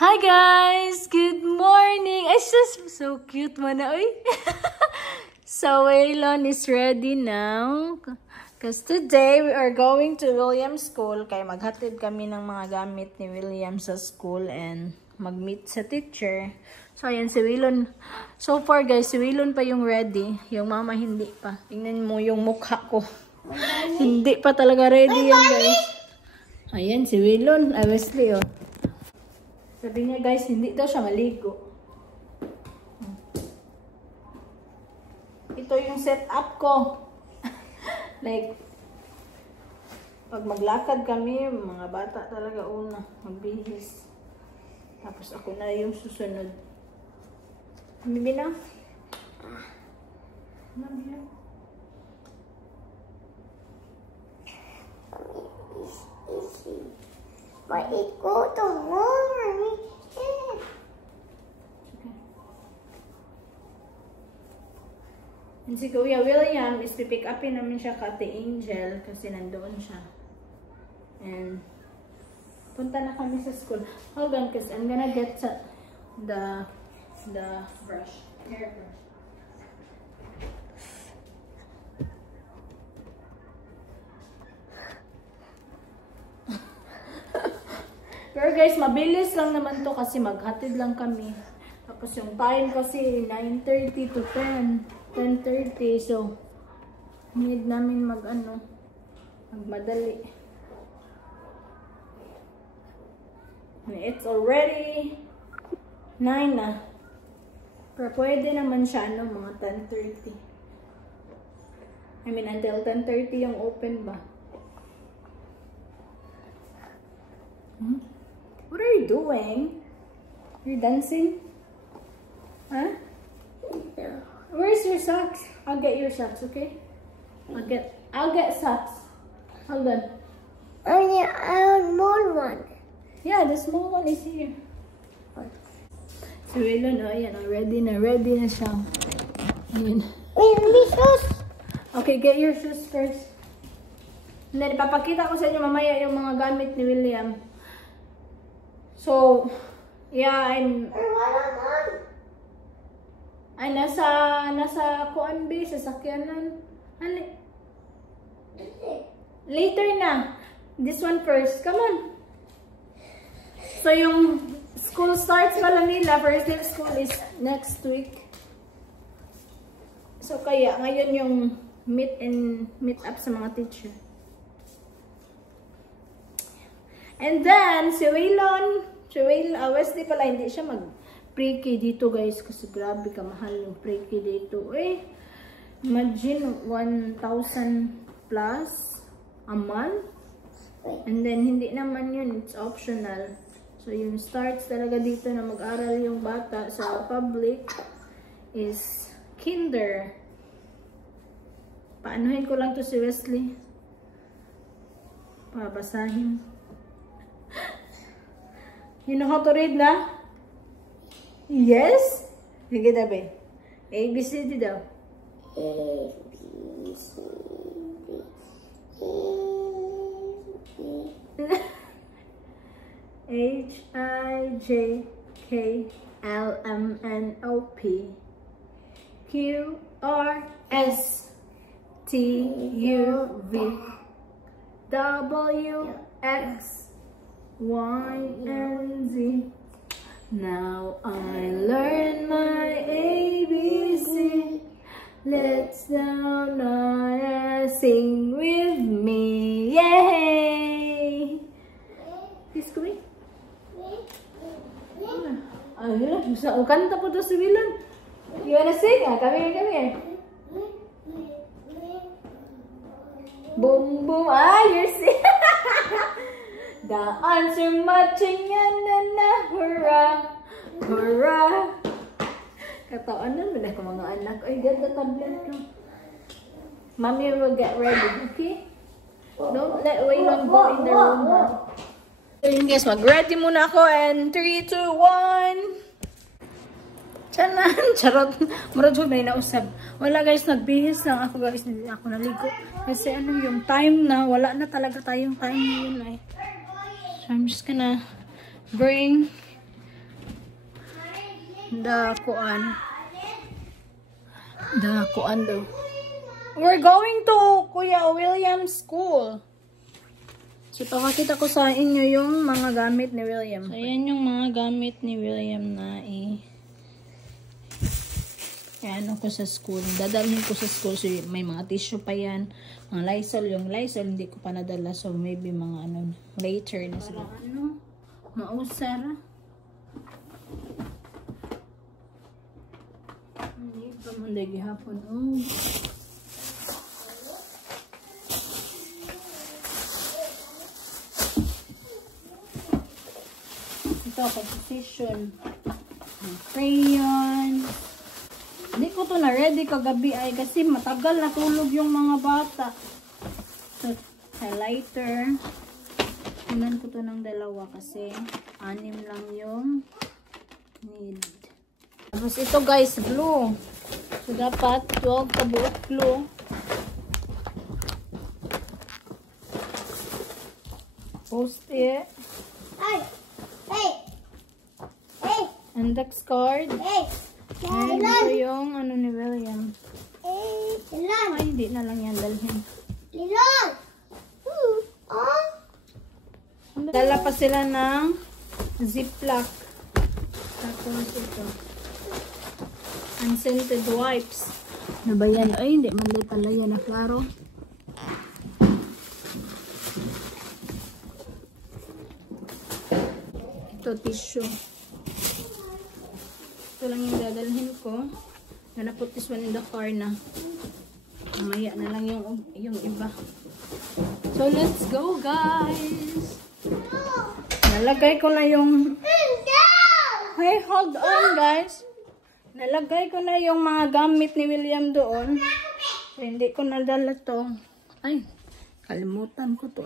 Hi guys! Good morning! It's just so cute man na, oy. So, Waylon is ready now. Because today, we are going to William School. Kaya maghatid kami ng mga gamit ni William sa school and mag-meet sa teacher. So, ayan si Waylon. So far guys, si Waylon pa yung ready. Yung mama hindi pa. Tingnan mo yung mukha ko. Hindi pa talaga ready yan guys. Ayan si Waylon. Ay, Wesley oh. Sabi niya guys, hindi daw siya maligo. Ito yung setup ko. Like, pag maglakad kami, mga bata talaga una, magbihis. Tapos ako na yung susunod. Bibi na? Bibi na? Maiko to mommy. And si Kuya William is pipick upin namin siya ka Ate Angel kasi nandoon siya. And punta na kami sa school. Hold on, because I'm gonna get the brush, hair brush. Pero guys, mabilis lang naman to kasi maghatid lang kami. Tapos yung time kasi 9:30 to 10:30. So, need namin magmadali. And it's already 9 na. Pero pwede naman siya mga 10:30. I mean, until 10:30 yung open ba? What are you doing? You're dancing? Huh? Where's your socks? I'll get your socks, okay? I'll get socks. Hold on. Oh yeah, I want more one. Yeah, the small one is here. So Waylon, ayan, ready na siya. Ayan. Wait, shoes. Okay, get your shoes first. And then, papakita ko sa inyo mamaya yung mga gamit ni William. So, yeah, ay nasa kuan ba sa sakyanan. Later na. This one first. Come on. So, yung school starts pala nila. First day of school is next week. So, kaya ngayon yung meet up sa mga teacher. And then, si Waylon, Wesley pala, hindi siya mag-pre-K dito guys. Kasi grabe kamahal yung pre-K dito. Imagine, 1,000 plus a month. And then, hindi naman yun. It's optional. So, yung starts talaga dito na mag-aral yung bata sa public is kinder. Paanuhin ko lang to si Wesley. Pabasahin. You know how to read na? Yes? Sige daw A, B, C, D daw. A, B, C, D, E, H, I, J, K, L, M, N, O, P, Q, R, S, T, U, V, W, X, Y, and Z. Now I learn my ABC. Let's now sing with me. Yay! Please come in. Ayun, kanta po to si Wilon. You wanna sing? Come here. Boom, boom. You're singing. The answer matching na hurrah, hurrah. Kataanan mo na ko mga anak. Ay, ganda tablet ko. Mommy will get ready, okay? Don't let Waylon go in the room, ha? So yun guys, mag-ready muna ako and 3, 2, 1. Chanan, charot. Marad ko may nausap. Wala guys, nagbihis lang ako guys. Hindi ako naligo. Kasi yung time na, wala na talaga tayong time yun So I'm just gonna bring Dakuan daw. We're going to Kuya William's school. So, pakita ko sa inyo yung mga gamit ni William. So, ayan yung mga gamit ni William na ano ko sa school. Dadalhin ko sa school. So, may mga tissue pa yan. Mga Lysol. Yung Lysol, hindi ko pa nadala. So, maybe mga later na sila. Mausar. Hindi pa manday gihapon. Oh. Ito, composition. Crayon. Hindi ko to na ready kagabi ay kasi matagal natulog yung mga bata. So, highlighter. Kunan ko to ng dalawa kasi 6 lang yung need. Tapos ito guys, glue. So, dapat 12 kabuot glue. Post-it. Hey! Hey! Hey! Index card. Hey! Ayan ito yung ano ni William. Hey! Lilon! Ay, hindi na lang yan dalhin. Lilon! Oh! Dala pa sila ng ziplock. Tapos ito. Unscented wipes. Ano ba yan? Ay, hindi mali pala yan na klaro. Ito, tissue. Ito lang yung dadalhin ko. Gonna put this one in the car na. Mamaya na lang yung iba. So, let's go, guys! Nalagay ko na yung... Hey, hold on, guys! Nalagay ko na yung mga gamit ni William doon. So, hindi ko nadala to. Ay, kalimutan ko to.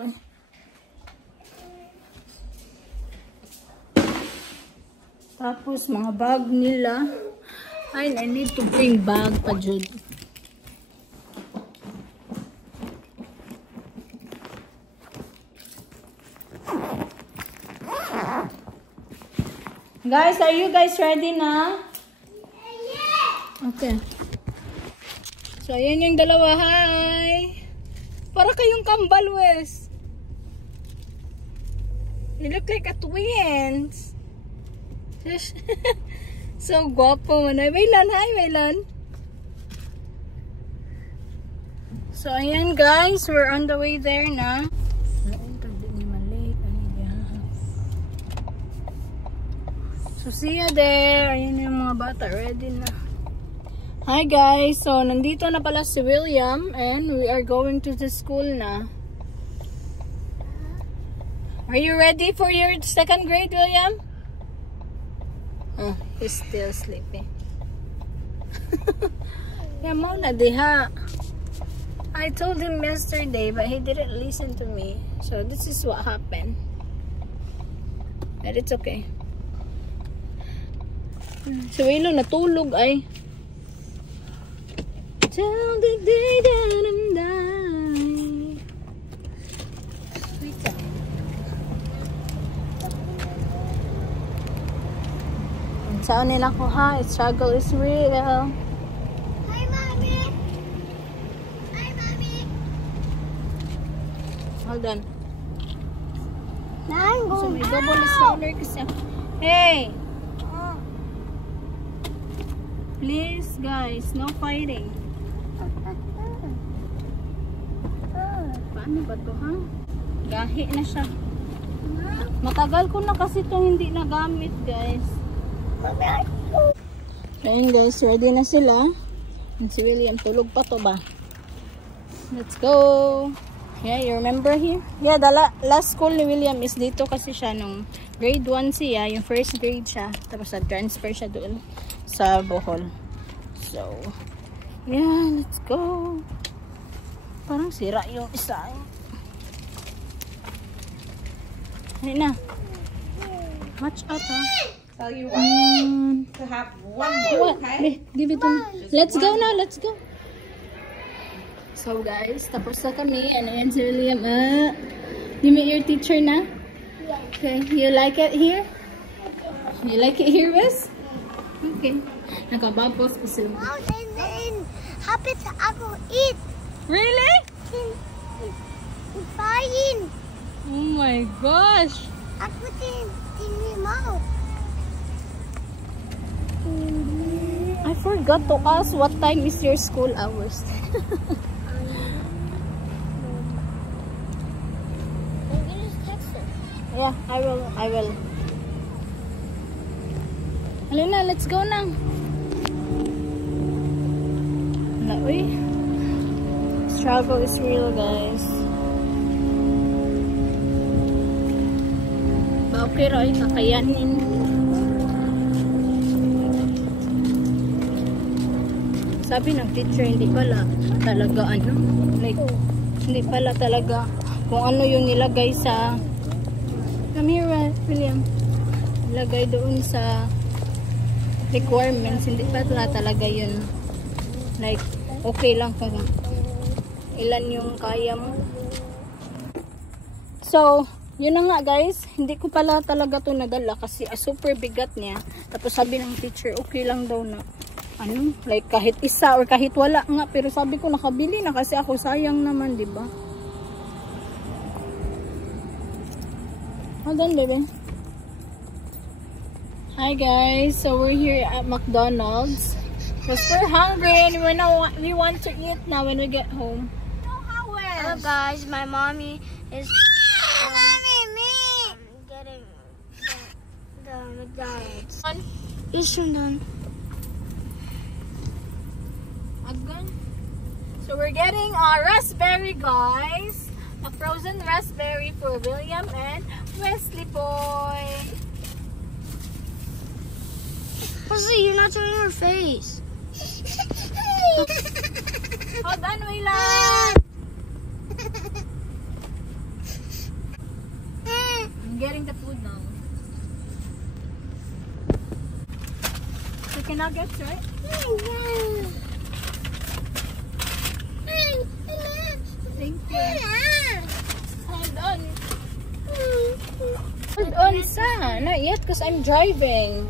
Tapos, mga bag nila. Ay, I need to bring bag pa, Jude. Guys, are you guys ready na? Okay. So, ayan yung dalawa. Hi! Para kayong kambal, Wes. You look like a twins. So, guwapo man. Wailan, hi, Wailan. So, ayan guys. We're on the way there na. So, see you there. Ayan yung mga bata. Ready na. Hi guys. So, nandito na pala si William. And we are going to the school na. Are you ready for your 2nd grade, William? Oh, he's still sleeping. Yeah, mo na diha. I told him yesterday, but he didn't listen to me. So, this is what happened. But it's okay. Si Willow natulog ay. Till the day that I'm dying. Wait a minute. Saan nila ko ha? Struggle is real. Hi, Mommy! Hi, Mommy! Hold on. I'm So going may double stroller kasi. Hey! Please guys, no fighting. Paano ba to ha? Gahi na siya. Matagal ko na kasi itong hindi nagamit guys. Ayun guys, ready na sila. And si William, tulog pa to ba? Let's go. Yeah, you remember here? Yeah, the last school ni William is dito kasi siya nung grade 1 siya, yung 1st grade siya. Tapos nag-transfer siya doon sa Bohol. So, yeah, let's go. Parang sira yung isa. Ayun na. Watch out, ha? Tell you what, to have one more, okay? Give it to me. Let's go now, let's go. So guys, tapos na kami. Ano yan si William? You meet your teacher na? Okay, you like it here? You like it here, Wes? Okay. Nakababos po sila. Wow, then habit ako eat. Really? Fine. Oh my gosh. Ako din mau. I forgot to ask what time is your school hours. Yeah, I will. Alina, let's go na. Uy. Struggle is real, guys. Ba okay ra ay kakayanin. Sabi ng teacher, hindi pala talaga like, hindi pala talaga kung ano yung nilagay sa Amira, William, nilagay doon sa requirements, hindi pala talaga yun. Like, okay lang kung ilan yung kaya mo. So, yun na nga guys, hindi ko pala talaga to nadala kasi super bigat niya. Tapos sabi ng teacher, okay lang daw na like kahit isa or kahit wala nga, pero sabi ko nakabili na kasi ako, sayang naman, di ba? Hold on, baby. Hi guys, so we're here at McDonald's because we're hungry and we want to eat now when we get home. Hello guys, my mommy is getting the McDonald's. Done. So we're getting a raspberry, guys. A frozen raspberry for William and Wesley boy. Wesley, you're not showing your face. Hold on, William. I'm getting the food now. Chicken nuggets, right? Thank you. Hold on. Hold on, sa. Not yet because I'm driving.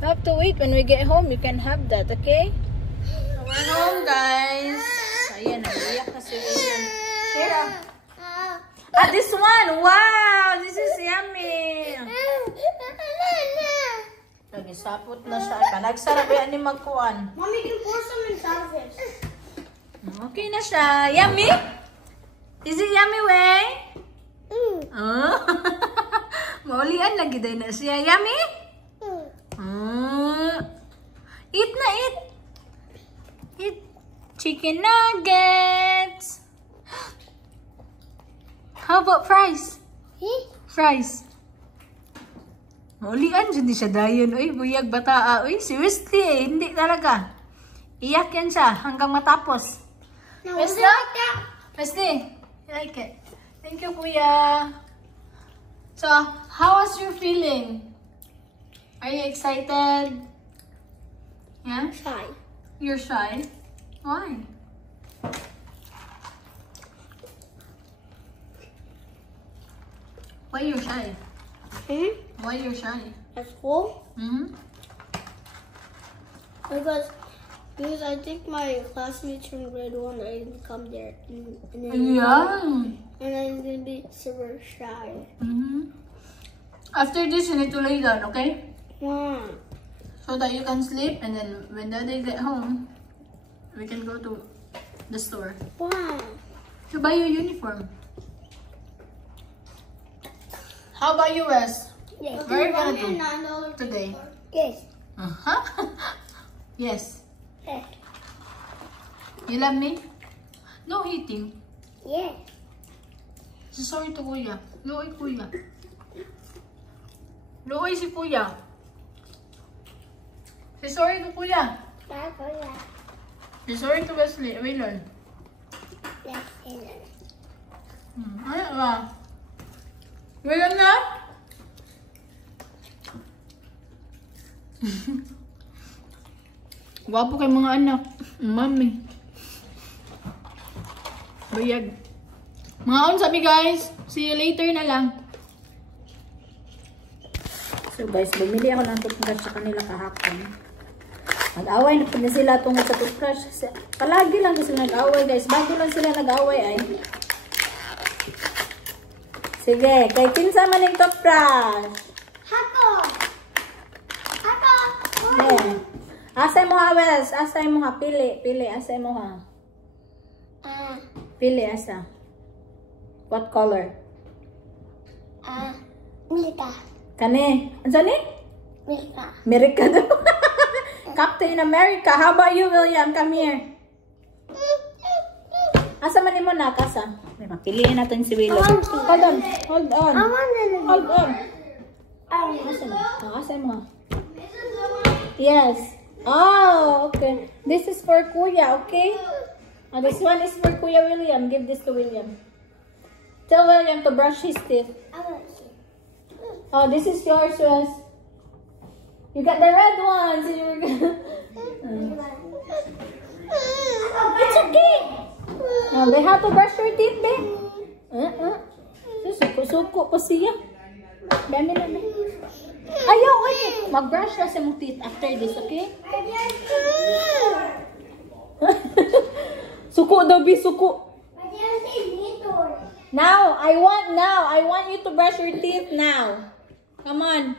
You have to wait. When we get home, you can have that, okay? So we're home, guys. Ayan, nag-iyak kasi William. Here. This one. Wow, this is yummy. Nagisapot na siya. Nagsarap yan ni magkuhan. Mommy can pour some in salvage. Okay na siya. Yummy? Is it yummy, Way? Oh. Maulian lagi din na siya. Yummy? Eat na, eat. Eat. Chicken nuggets. How about fries? Fries. Maulian, dyan di siya dayon. Uy, buyag bataa. Uy, seriously eh. Hindi talaga. Iyak yan siya hanggang matapos. Wesley? Wesley, you like it? Thank you, Kuya. So, how was your feeling? Are you excited? Yeah? Shy. You're shy? Why? Why you're shy? Why you're shy? At school? Because I think my classmates from grade 1 are going to come there. And I'm going to be super shy. After this, you need to lay down, okay? Wow. So that you can sleep, and then when Daddy get home, we can go to the store Wow. to buy your uniform. How about you, Wes? Yes. What are you gonna do $9 today? Yes. Yes. Yes. You love me? No eating. Yes. Sorry to Kuya. Luoy Kuya. Luoy si Kuya. Sorry to Kuya. Bye, Kuya. Sorry to Wesley. Waylon. Yes, Taylor. Ano ba? Waylon na? Gwapo kay mga anak. Mami. Bayag. Mga on sabi guys. See you later na lang. So guys, bumili ako ng toothbrush sa kanila kahapon. Nag-away na po na sila tungkol sa toothbrush. Palagi lang sila nag-away, guys. Bago lang sila nag-away ay. Sige, kay kinsa man yung toothbrush? Hako! Yeah. Asay mo ha, Wes. Asay mo ha. Pili. Asay mo ha. Pili, asa. What color? Milka. Kani. Ano ni? Milka. America daw. Captain America. How about you, William? Come here. Asa man mo na, kasa? Piliin natin si William. Hold on. Hold on. Asa mo? Yes. Oh, okay. This is for Kuya, okay? This one is for Kuya William. Give this to William. Tell William to brush his teeth. Oh, this is yours, Wes. You got the red one. So you're gonna... It's okay. They have to brush your teeth, babe. Suko pa siya. Dami na. Ayaw, wait. Mag-brush na sa mong teeth after this, okay? Suko daw, bi, suko. Now, I want you to brush your teeth now. Come on.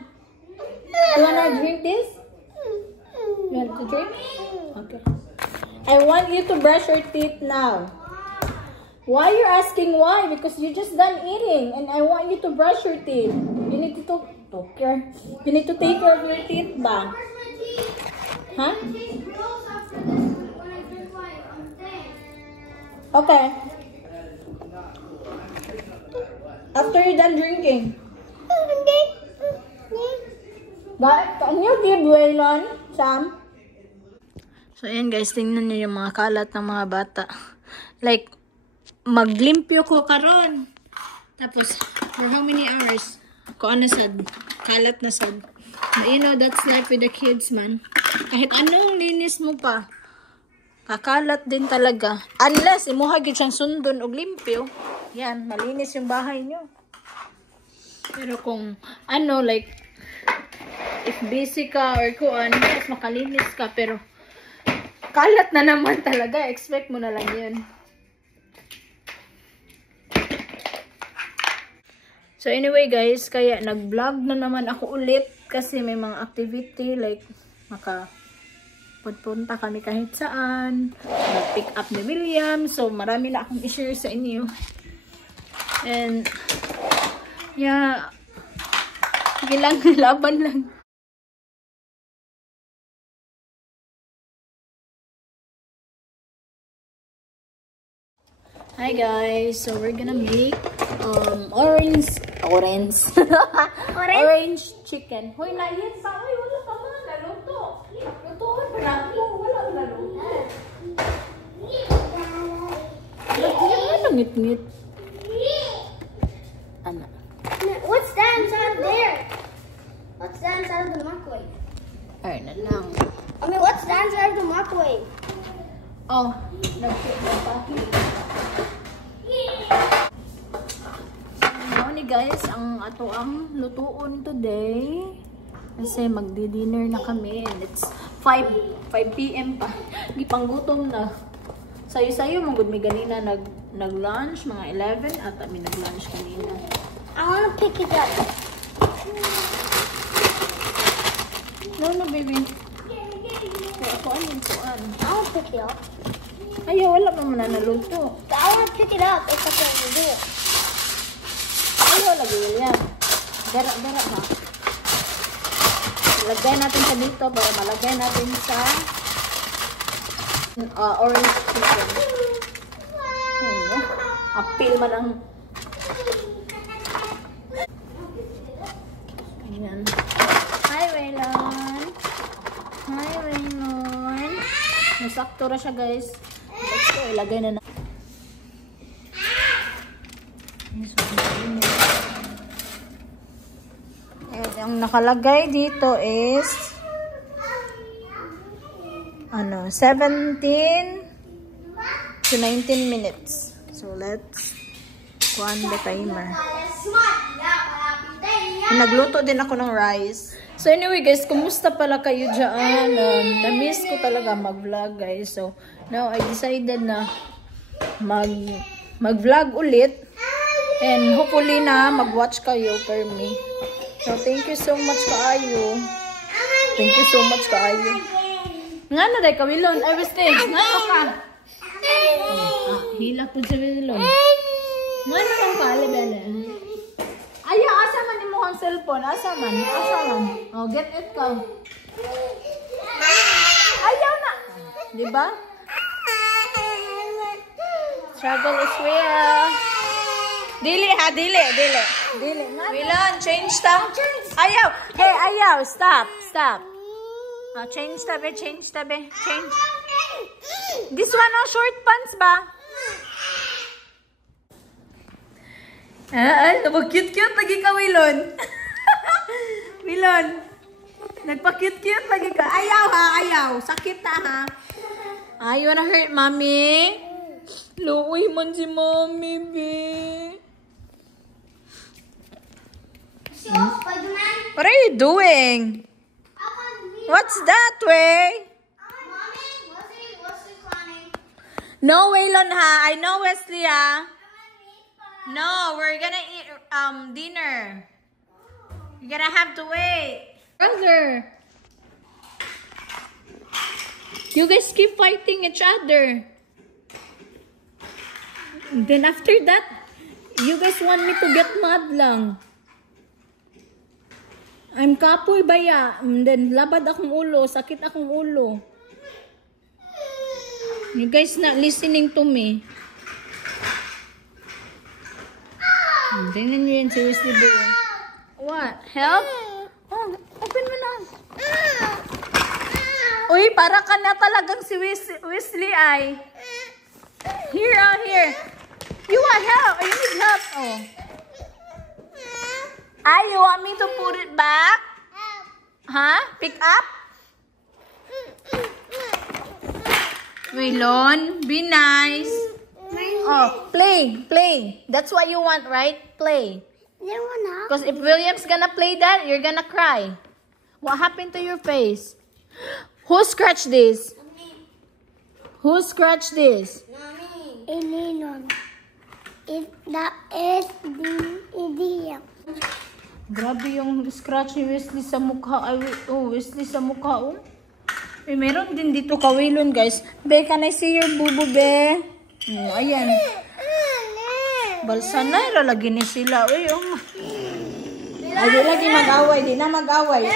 You wanna drink this? You want to drink? Okay. I want you to brush your teeth now. Why you're asking why? Because you just done eating and I want you to brush your teeth. You need to take care. You need to take care of your teeth ba? Huh? Okay. After you're done drinking. Can you give Waylon some? So ayan guys, tingnan nyo yung mga kalat ng mga bata. Like, maglimpyo ko karon. Tapos, for how many hours? Kung ano sad, kalat na sad. But you know, that's life with the kids, man. Kahit anong linis mo pa, kakalat din talaga. Unless, imuhagid siyang sundon o limpyo, yan, malinis yung bahay nyo. Pero kung, ano, like, if busy ka or kuan, mas makalinis ka, pero kalat na naman talaga. Expect mo na lang yun. So anyway guys, kaya nag-vlog na naman ako ulit kasi may mga activity like makapunta kami kahit saan, nag-pick up ni William, so marami na akong i-share sa inyo. And yeah, sige lang, laban lang. Hi guys, so we're gonna make orange chicken. Hoy, naiyat pa. Hoy, wala pa man. Naluto. Lutuan pa na ako. Wala pa naluto. Ano ngit-ngit? Ano? What's that inside there? What's that inside of the microwave? Ay, na lang. I mean, what's that inside of the microwave? Oh, nag-check na pa. Guys, ang ato ang lutuon today kasi magdi-dinner na kami and it's 5 PM pa. Gipanggutom na. Sayo-sayo magud mi ganina nag-lunch mga 11 at kami nag-lunch kanina. I wanna pick it up. No, baby. Kaya ako anin kuan. I wanna pick it up. Ayaw, wala pa man naluto. I wanna pick it up if I can do it. Ayaw lagi William. Dara ha. Lagay natin sa dito para malagay natin sa orange chicken. Apil man ang ayan. Hi Waylon. Hi Waylon. Nasakto ra siya guys. Let's go, ilagay na. Ang nakalagay dito is 17 to 19 minutes. So let's go on the timer. Nagluto din ako ng rice. So anyway guys, kumusta pala kayo dyan? Na-miss ko talaga mag-vlog guys. So now I decided na mag-vlog ulit. And hopefully na mag-watch kayo per me. So thank you so much kaayo. Thank you so much kaayo. Nga na day kawilon. Ay Wesley, nga ka. Hilak po sa Wilon. Nga na kang kaalibala. Ayaw, asa man mo ang cellphone? Asa man? Oh, get it ka. Ayaw na. Diba? Struggle is real. Dili ha, dili. Wilon, change tam. Ayaw. Hey, ayaw. Stop. Change tabi. Change. This one, oh, short pants ba? Nagpa-cute-cute lagi ka, Wilon. Wilon. Nagpa-cute-cute lagi ka. Ayaw. Sakit na, ha? You wanna hurt mommy? Luoy man si mommy, be. What are you doing? What's that way? No, Waylon, ha? I know, Wesley, ha? No, we're gonna eat dinner. You're gonna have to wait. Brother. You guys keep fighting each other. And then after that, you guys want me to get mad lang. I'm kapoy baya. And then labad akong ulo, sakit akong ulo. You guys not listening to me. Tingnan nyo yun si Wesley Boy. What? Help? Oh, open mo na. Uy, para ka na talagang si Wesley ay. Here. You want help? You need help. Oh. You want me to put it back? Huh? Pick up? Waylon, be nice. Oh, play. That's what you want, right? Play. Because if William's gonna play that, you're gonna cry. What happened to your face? Who scratched this? Who scratched this? Grabe yung scratch ni Wesley sa mukha. Wesley sa mukha, oh. Meron din dito kawilon, guys. Be, can I see your bubo, be? Ayan. Balsa na, ilalagay ni sila. Uy, Ay, di lagi mag-away. Di na mag-away.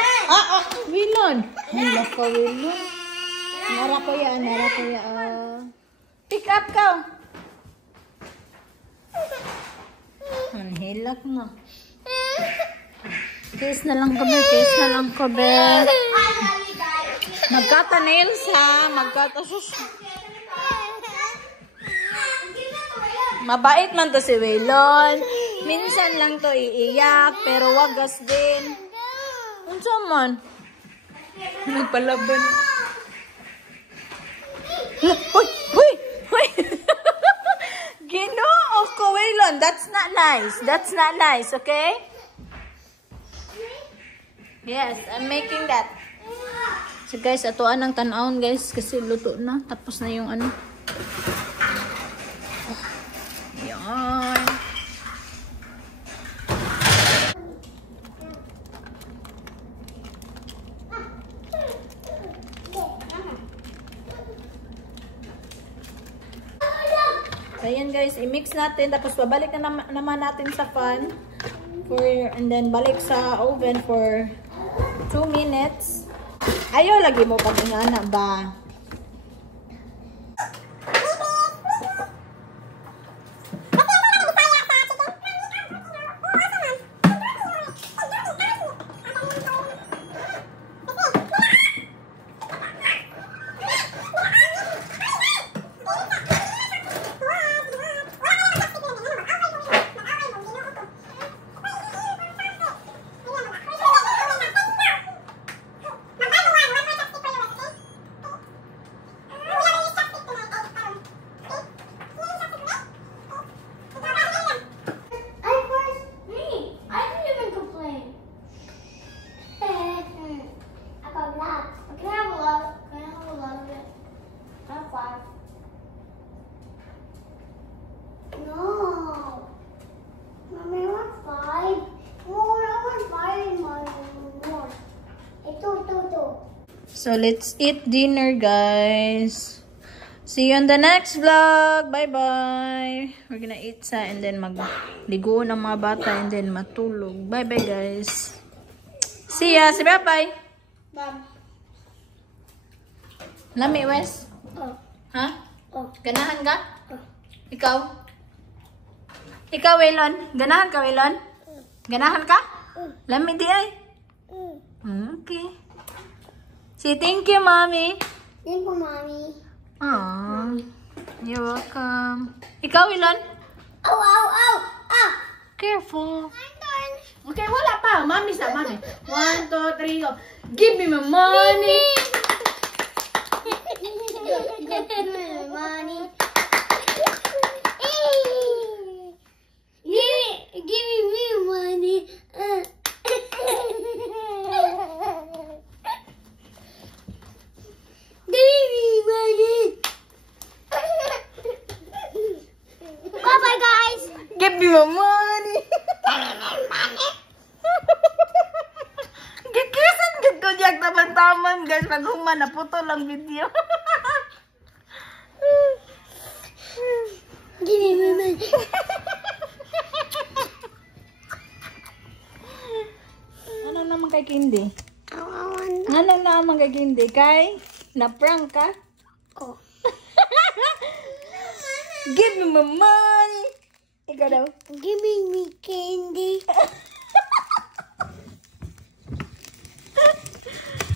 Wilon. Hala ka, Wilon. Nara ko yan. Pick up ka. Ang hilak na. Kiss na lang ka, be. Magkata-nails, ha? Mabait man to si Waylon. Minsan lang to iiyak, pero wagas din. Unsa man? Nagpalaban. Hoy! Ginoo ko, Waylon. That's not nice, okay? Yes, I'm making that. So guys, atuan ang tan-aon guys kasi luto na. Tapos na yung ano. Yan. Ayan guys, i-mix natin. Tapos babalik na naman natin sa pan. And then balik sa oven for 2 minutes. Ayaw lagi mo pag ingana ba? So, let's eat dinner, guys. See you on the next vlog. Bye-bye. We're gonna eat sa and then magligo ng mga bata and then matulog. Bye-bye, guys. See ya. Say bye-bye. Mom. Lami, Wes? Oh. Ha? Oh. Ganahan ka? Oh. Ikaw? Ikaw, Waylon? Ganahan ka, Waylon? Ganahan ka? Lami di ay? Okay. Say thank you, Mommy. Thank you, Mommy. Aww. You're welcome. Ikaw, Waylon? Ow, ow, ow, ow. Careful. I'm done. Okay, wala pa. Mami sa mami. 1, 2, 3, go. Give me my money. Give me my money. Give me money. Give me money. Bye-bye, guys. Give me my money. Gikisan gito diyak taman-taman, guys. Pag human na puto lang video. Give me my money. Ano naman kay Kindi? Ano naman kay Kindi? Kay? Na-prank ka? Oh. Give me my money. Ikaw daw. Give me candy.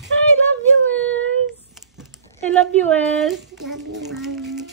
I love you, Wes. I love you, Wes. Love you, Mommy.